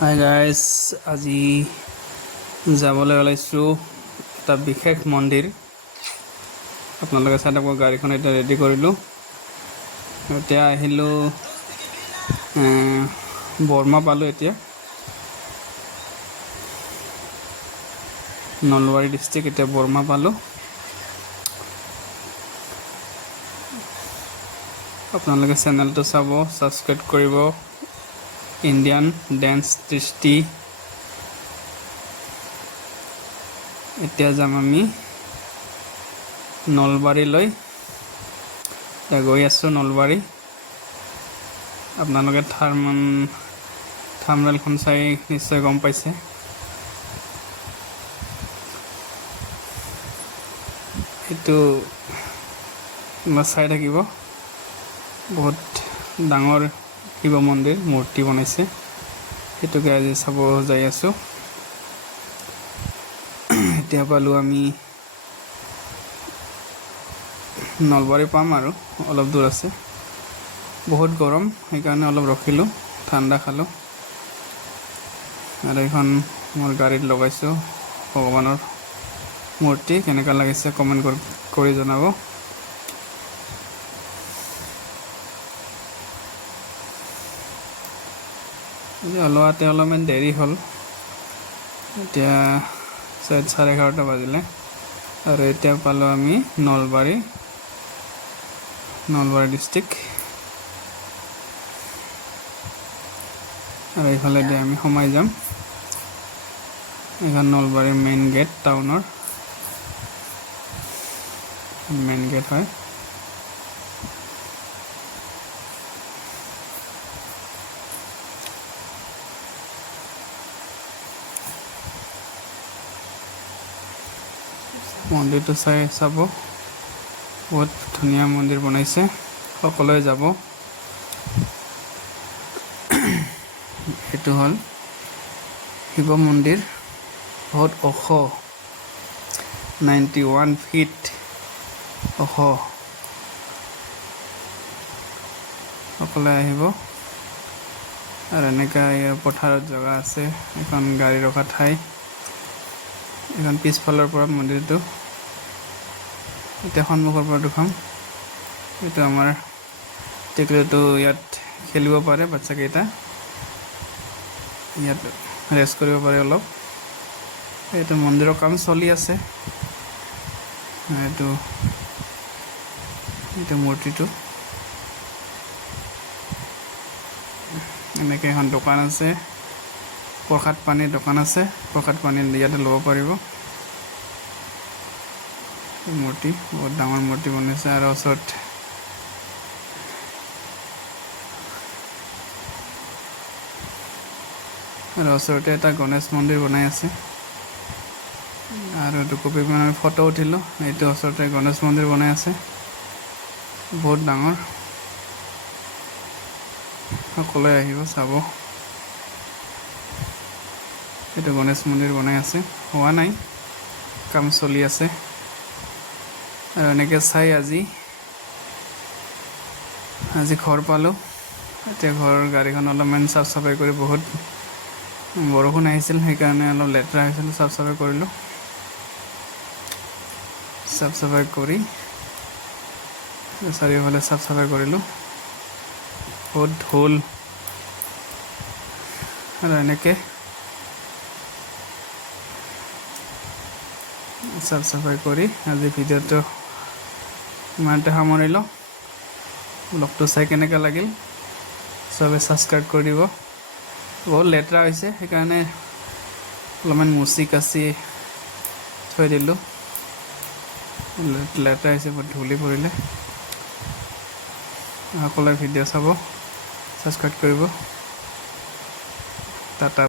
Hi guys, আজি যাবলৈ ওলাইছোঁ এটা বিশেষ মন্দিৰ। আপোনালোকে চাই থাকক, গাড়ীখন এতিয়া ৰেডি কৰিলোঁ। এতিয়া আহিলোঁ বৰমা পালোঁ। এতিয়া নলবাৰী ডিষ্ট্ৰিক্ট, এতিয়া বৰমা পালোঁ। আপোনালোকে চেনেলটো চাব, ছাবস্ক্ৰাইব কৰিব। ইণ্ডিয়ান ডেন্স দৃষ্টি। এতিয়া যাম আমি নলবাৰীলৈ। এতিয়া গৈ আছোঁ নলবাৰী। আপোনালোকে থাম্বনেইলখন চাই নিশ্চয় গম পাইছে। এইটো চাই থাকিব, বহুত ডাঙৰ শিৱ মন্দিৰ মূৰ্তি বনাইছে। সেইটোকে আজি চাব যাই আছোঁ। এতিয়া পালোঁ আমি নলবাৰী পাম আৰু অলপ দূৰ আছে। বহুত গৰম, সেইকাৰণে অলপ ৰখিলোঁ, ঠাণ্ডা খালোঁ। আৰু এইখন মোৰ গাড়ীত লগাইছোঁ ভগৱানৰ মূৰ্তি। কেনেকুৱা লাগিছে কমেণ্ট কৰি জনাব। ওলোৱাতে অলপমান দেৰি হ'ল। এতিয়া 11:30 বাজিলে আৰু এতিয়া পালোঁ আমি নলবাৰী ডিষ্ট্ৰিক্ট। আৰু এইফালেদি আমি সোমাই যাম। এইখন নলবাৰীৰ মেইন গেট, টাউনৰ মেইন গেট হয়। মন্দিৰটো চাব, বহুত ধুনীয়া মন্দিৰ বনাইছে। সকলোৱে যাব। এইটো হ'ল শিৱ মন্দিৰ, বহুত ওখ, 91 ফিট ওখ। সকলোৱে আহিব। আৰু এনেকুৱা পথাৰত জেগা আছে, এখন গাড়ী ৰখা ঠাই। এখন পিছফালৰ পৰা মন্দিৰটো, এতিয়া সন্মুখৰ পৰা দেখাম। এইটো আমাৰ টিকলিটো ইয়াত খেলিব পাৰে, বাচ্চাকেইটা ইয়াত ৰেষ্ট কৰিব পাৰে অলপ। এইটো মন্দিৰৰ কাম চলি আছে। এইটো মূৰ্তিটো এনেকৈ এখন দোকান আছে, প্ৰসাদ পানীৰ দোকান আছে। প্ৰসাদ পানী ইয়াতে ল'ব পাৰিব। মূৰ্তি বহুত ডাঙৰ মূৰ্তি বনাইছে। আৰু ওচৰতে এটা গণেশ মন্দিৰ বনাই আছে। আৰু দুকপি মানৰ ফটো উঠিলোঁ। এইটো ওচৰতে গণেশ মন্দিৰ বনাই আছে, বহুত ডাঙৰ। সকলোৱে আহিব চাব। এইটো গণেশ মন্দিৰ বনাই আছে, হোৱা নাই, কাম চলি আছে। আৰু এনেকৈ চাই আজি ঘৰ পালোঁ। এতিয়া ঘৰৰ গাড়ীখন অলপমান চাফ চাফাই কৰি, বহুত বৰষুণ আহিছিল, সেইকাৰণে অলপ লেতেৰা হৈছিল। চাফ চাফাই কৰিলোঁ। চাফ চাফাই কৰি চাৰিওফালে চাফ চাফাই কৰিলোঁ। বহুত ধূল। আৰু এনেকৈ চাফ চাফাই কৰি আজি ভিডিঅ'টো ইমানতে সামৰিলোঁ। ব্লগটো চাই কেনেকৈ লাগিল চবে ছাবস্ক্ৰাইব কৰি দিব। বহুত লেতেৰা হৈছে, সেইকাৰণে অলপমান মুচি কাচি থৈ দিলোঁ। লেতেৰা হৈছে, বহুত ধূলি পৰিলে। সকলোৱে ভিডিঅ' চাব, ছাবস্ক্ৰাইব কৰিব। টাটা।